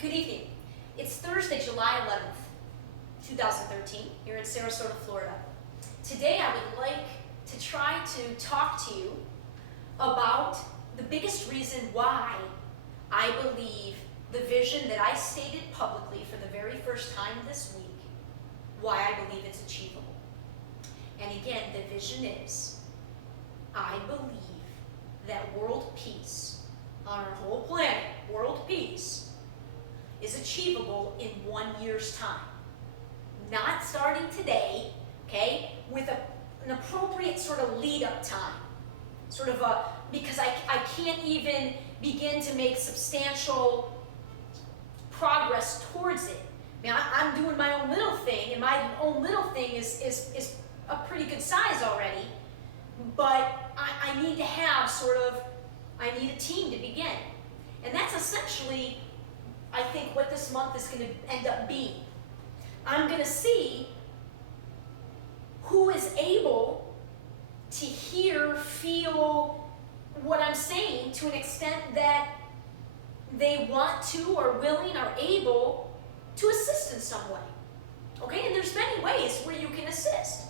Good evening. It's Thursday, July 11th, 2013, here in Sarasota, Florida. Today I would like to try to talk to you about the biggest reason why I believe the vision that I stated publicly for the very first time this week, why I believe it's achievable. And again, the vision is, I believe that world peace on our whole planet, world peace, is achievable in 1 year's time. Not starting today, okay, with an appropriate sort of lead-up time. Sort of because I can't even begin to make substantial progress towards it. I mean, I'm doing my own little thing, and my own little thing is a pretty good size already, but I need to have I need a team to begin. And that's essentially, I think, what this month is going to end up being. I'm going to see who is able to hear, feel what I'm saying to an extent that they want to, or willing, or able to assist in some way. Okay, and there's many ways where you can assist.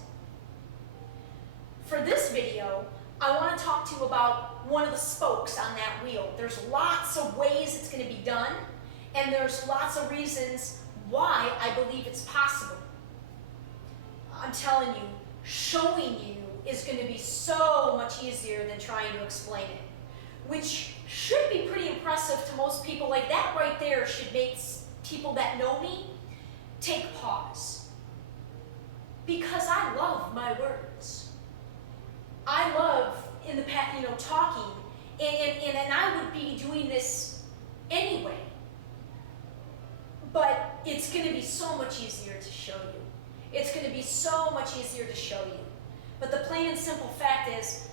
For this video, I want to talk to you about one of the spokes on that wheel. There's lots of ways it's going to be done, and there's lots of reasons why I believe it's possible. I'm telling you, showing you is going to be so much easier than trying to explain it, which should be pretty impressive to most people. Like that right there should make people that know me take pause. Because I love my words. I love, in the past, talking, and I would be doing this anyway. But it's going to be so much easier to show you. It's going to be so much easier to show you. But the plain and simple fact is,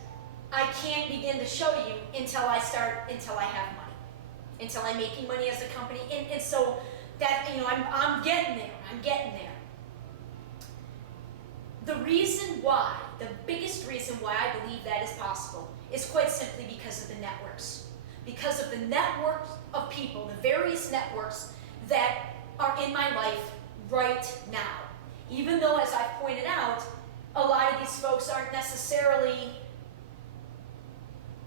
I can't begin to show you until I have money, until I'm making money as a company. And so that, I'm getting there. I'm getting there. The reason why, the biggest reason why I believe that is possible is quite simply because of the networks. Because of the network of people, the various networks that are in my life right now. Even though, as I've pointed out, a lot of these folks aren't necessarily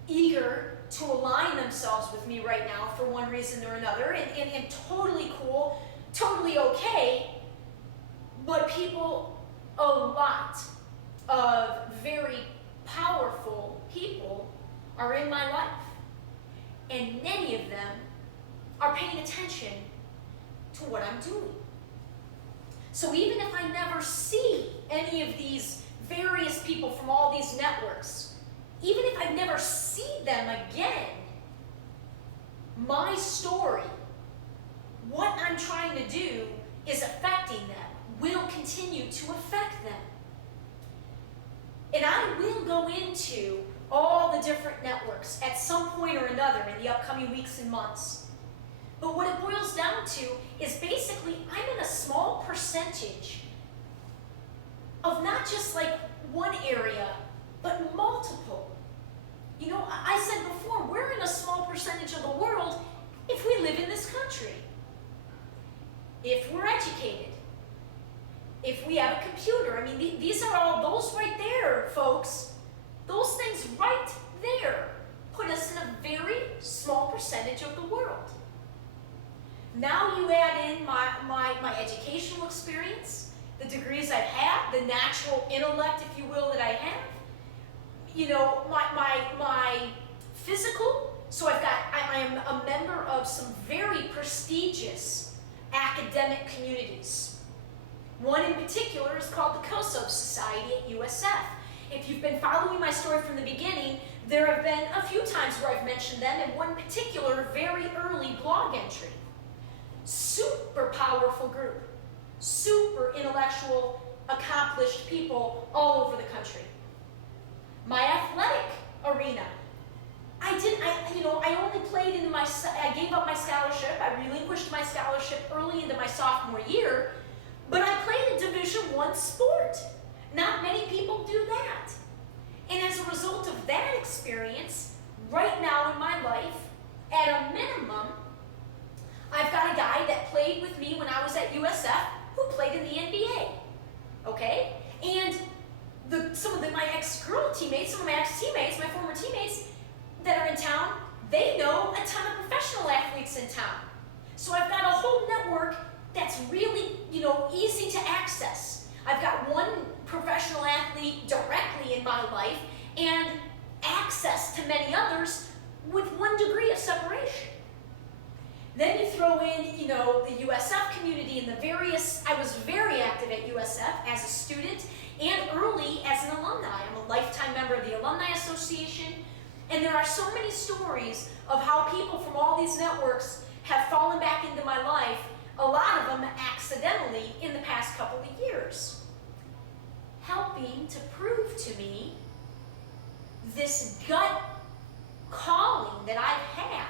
eager to align themselves with me right now for one reason or another, and totally cool, totally okay, but people, a lot of very powerful people are in my life, and many of them are paying attention to what I'm doing. So even if I never see any of these various people from all these networks, even if I never see them again, my story, what I'm trying to do is affecting them, will continue to affect them. And I will go into all the different networks at some point or another in the upcoming weeks and months. But what it boils down to is basically I'm in a small percentage of not just like one area, but multiple. I said before, we're in a small percentage of the world if we live in this country. If we're educated. If we have a computer. I mean, these are all, those right there, folks. Those things right there put us in a very small percentage of the world. Now you add in my educational experience, the degrees I've had, the natural intellect, if you will, that I have. My physical. So I am a member of some very prestigious academic communities. One in particular is called the Kosove Society at USF. If you've been following my story from the beginning, there have been a few times where I've mentioned them in one particular very early blog entry. Super powerful group, super intellectual, accomplished people all over the country. My athletic arena, I only played I gave up my scholarship, I relinquished my scholarship early into my sophomore year, but I played a Division I sport. Not many people do that. And as a result of that experience, right now in my life, at a minimum, I've got a guy in town. So I've got a whole network that's really, easy to access. I've got one professional athlete directly in my life and access to many others with 1 degree of separation. Then you throw in, the USF community and I was very active at USF as a student and early as an alumni. I'm a lifetime member of the Alumni Association, and there are so many stories of how people from all these networks have fallen back into my life, a lot of them accidentally in the past couple of years, helping to prove to me this gut calling that I've had,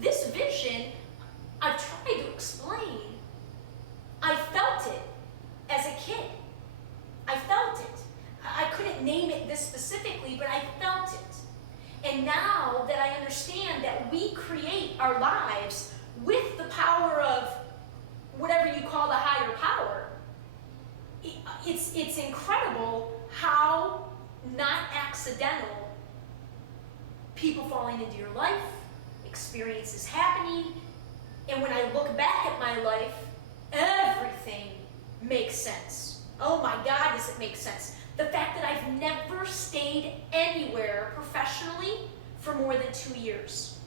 this vision I've tried to explain. I felt it as a kid. I felt it. I couldn't name it this specifically, but I felt it. And now that I understand that we create our lives with the power of whatever you call the higher power, it's incredible how not accidental people falling into your life, experiences happening, and when I look back at my life, everything makes sense. Oh my God, does it make sense? The fact that I've never stayed anywhere professionally for more than 2 years.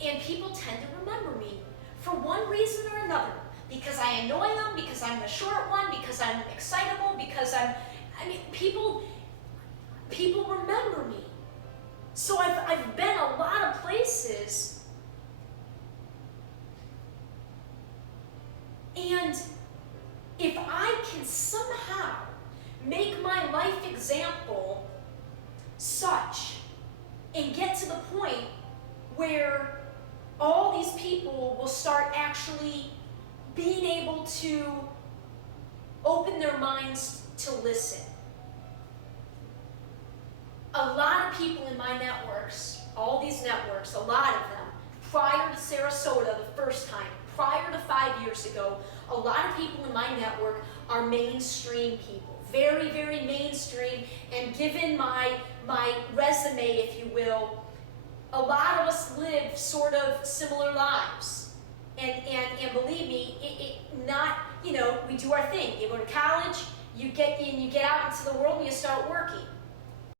And people tend to remember me for one reason or another. Because I annoy them, because I'm the short one, because I'm excitable, because people remember me. So I've been a lot of places, and if I can somehow make my life example such and get to the point where all these people will start actually being able to open their minds to listen. A lot of people in my networks, all these networks, a lot of them, prior to Sarasota the first time, prior to 5 years ago, a lot of people in my network are mainstream people. Very, very mainstream, and given my resume, if you will, a lot of us live sort of similar lives. And believe me, we do our thing. You go to college, you get out into the world and you start working.